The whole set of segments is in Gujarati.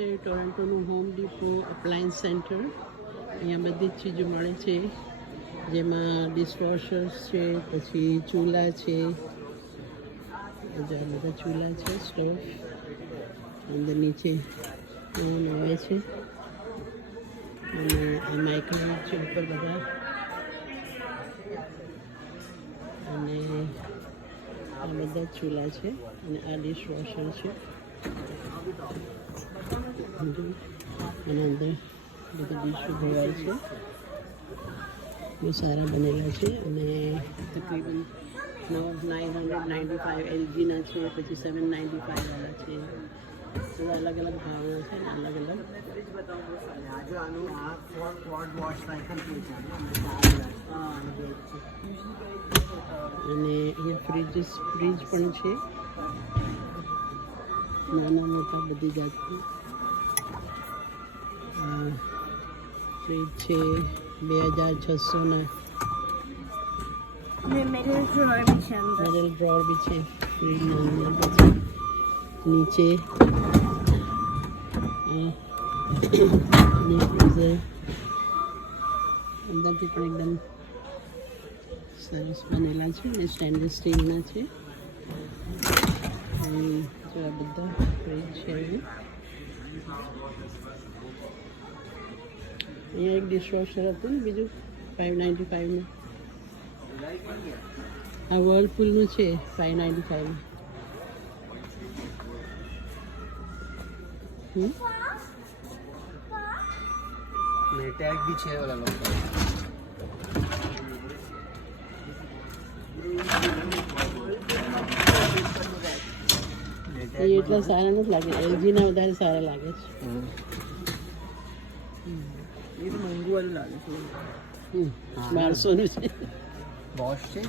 ટોરન્ટોનું હોમ ડીપો અપ્લાયન્સ સેન્ટર. અહીંયા બધી જ ચીજો મળે છે, જેમાં ડિશવોશર્સ છે, પછી ચૂલા છે, બધા ચૂલા છે, સ્ટોવ અંદર નીચે ઓવન આવે છે, અને આ માઇક્રોવેવ છે ઉપર બધા, અને આ બધા ચૂલા છે, અને આ ડિશવોશર છે, અને અંદર બધું ડીશો ભરાય છે. બહુ સારા બનેલા છે, અને તકરીબન 995 LGના છે, પછી 795 વાળા છે. બધા અલગ અલગ ભાવના છે, ને અલગ અલગ. અને અહીંયા ફ્રીજ પણ છે, નાના મોટા બધી જાતની ફ્રીજ છે. 2600ના મિડલ ડ્રોર બી છે ફ્રીજના. પછી નીચે ફ્રીઝર અંદરથી પણ એકદમ સરસ બનેલા છે, અને સ્ટેનલેસ સ્ટીલના છે. અને જો આ બધા ફ્રીજ છે. અહીંયા એક ડિશવોશર હતું ને બીજું 595નું. આ વર્લપૂલનું છે 595. टैग भी छः वाला लोग એ એટલા સારા નથી લાગે, એલજીના વધારે સારા લાગે છે. ये तो महंगू वाली लागे 1200નું છે. बॉश છે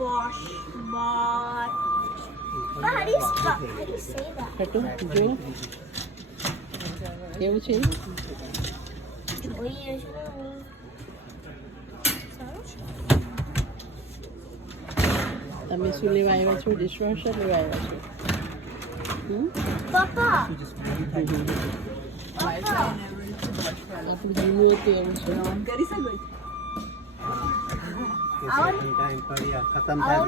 Bosch. But how do you say that? ખટું જો કેવું છે. તમે શું લેવા આવ્યા છો? ડિશવોશર લેવા આવ્યા છો? Papa. આપણું જૂનું હતું એવું છે. ટાઈમ પર યા ખતમ થાય